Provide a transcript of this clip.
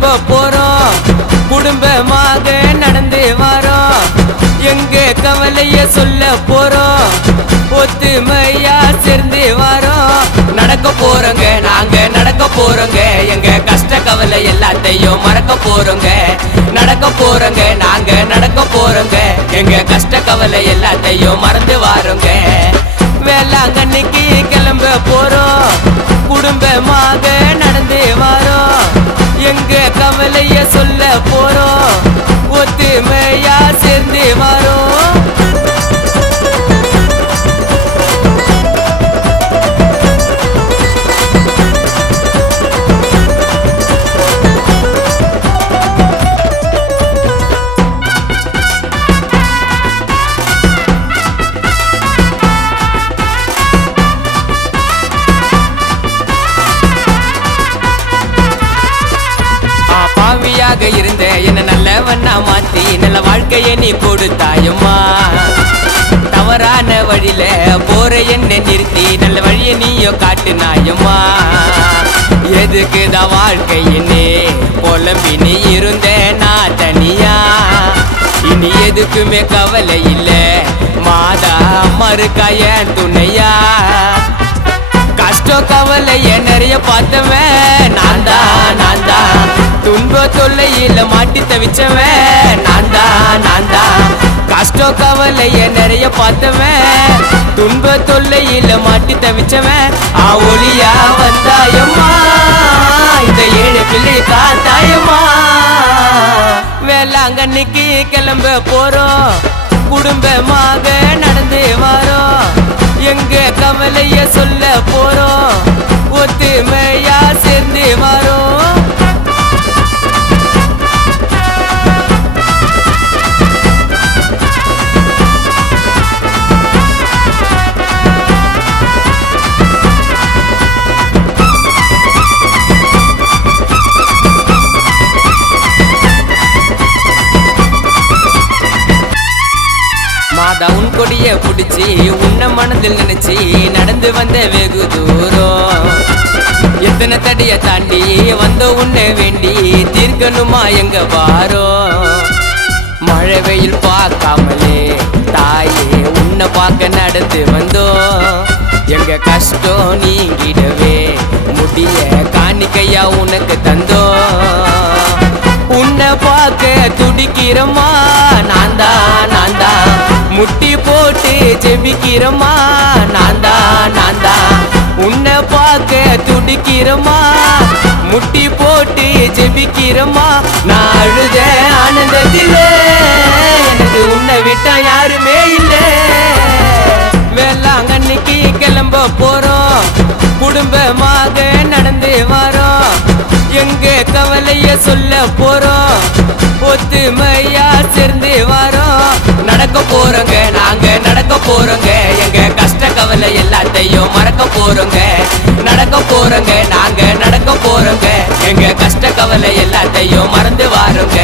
கிளம்ப போறோம், குடும்பமாக நடந்து வரோம். எங்க கவலைய சொல்ல போறோம், ஒத்துமையா சேர்ந்து வரோம். நடக்க போறோங்க, நாங்க நடக்க போறோங்க, எங்க கஷ்ட கவலை எல்லாத்தையும் மறக்க போறோங்க. நடக்க போறோங்க, நாங்க நடக்க போறோங்க, எங்க கஷ்ட கவலை எல்லாத்தையும் மறந்து வாரோங்க. வேளாங்கண்ணிக்கு கிளம்ப போறோம், குடும்பமாக நடந்து வரோம். எங்க கவலைய சொல்ல போறோம், ஒத்துமையா சேர்ந்து வரோம். பாவியாக இருந்த என்ன நல்லவண்ணா மாத்தி நல்ல வாழ்க்கையை நீ கொடுத்தாயம்மா. தவறான வழியில போற என்ன நிறுத்தி நல்ல வழியை நீயும் காட்டுனாயம்மா. எதுக்குதான் வாழ்க்கையினே புலம்பி நீ இருந்த நான் தனியா. இனி எதுக்குமே கவலை இல்ல, மாதா அம்மா இருக்கா என் துணையா. கஷ்டம் கவலைய நிறைய பார்த்தவன் நான் தான், துன்ப தொல்லையில மாட்டி தவிச்சவன் நான் தான். கஷ்டம் கவலைய நிறைய பார்த்தவன், துன்ப தொல்லையில மாட்டி தவிச்சவன். ஒளியா வந்தாயம்மா, இந்த ஏழு பிள்ளை காத்தாயம்மா. வேளாங்கண்ணிக்கு கிளம்ப போறோம், குடும்பமாக நடந்து வரோம். எங்க கவலைய சொல்ல போறோம், ஒத்துமையா சேர்ந்து வரோம். மாதா உன் கொடிய புடிச்சு உன்ன மனதில் நினைச்சு நடந்து வந்த வெகு தூரம். எத்தனை தடிய தாண்டி வந்த உன்னை வேண்டி தீர்க்கணுமா எங்க வாரோ. மழை வெயில் பார்க்காமலே தாயே உன்னை பார்க்க நடந்து வந்தோம். எங்க கஷ்டம் நீங்கிடவே முடிய காணிக்கையா உனக்கு தந்தோம். உன்னை பார்க்க துடிக்கிறமா நான் தான், முட்டி போட்டு ஜெபிக்கிறமா நான் தான். உன்னை பார்க்க துடிக்கிறமா, முட்டி போட்டு ஜெபிக்கிறமா. நான் அழுத ஆனந்தத்திலே எனக்கு உன்னை விட்டா யாருமே இல்லை. வேளாங்கண்ணிக்கு கிளம்ப போறோம், குடும்பமாக நடந்து வரோம். எங்க கவலைய சொல்ல போறோம், ஒத்துமையா சேர்ந்து வரோம். நடக்க போறோங்க, நாங்க நடக்க போறோங்க, எங்க கஷ்ட கவலை எல்லாத்தையும் மறக்க போறோங்க. நடக்க போறோங்க, நாங்க நடக்க போறோங்க, எங்க கஷ்ட கவலை எல்லாத்தையும் மறந்து வாரோங்க.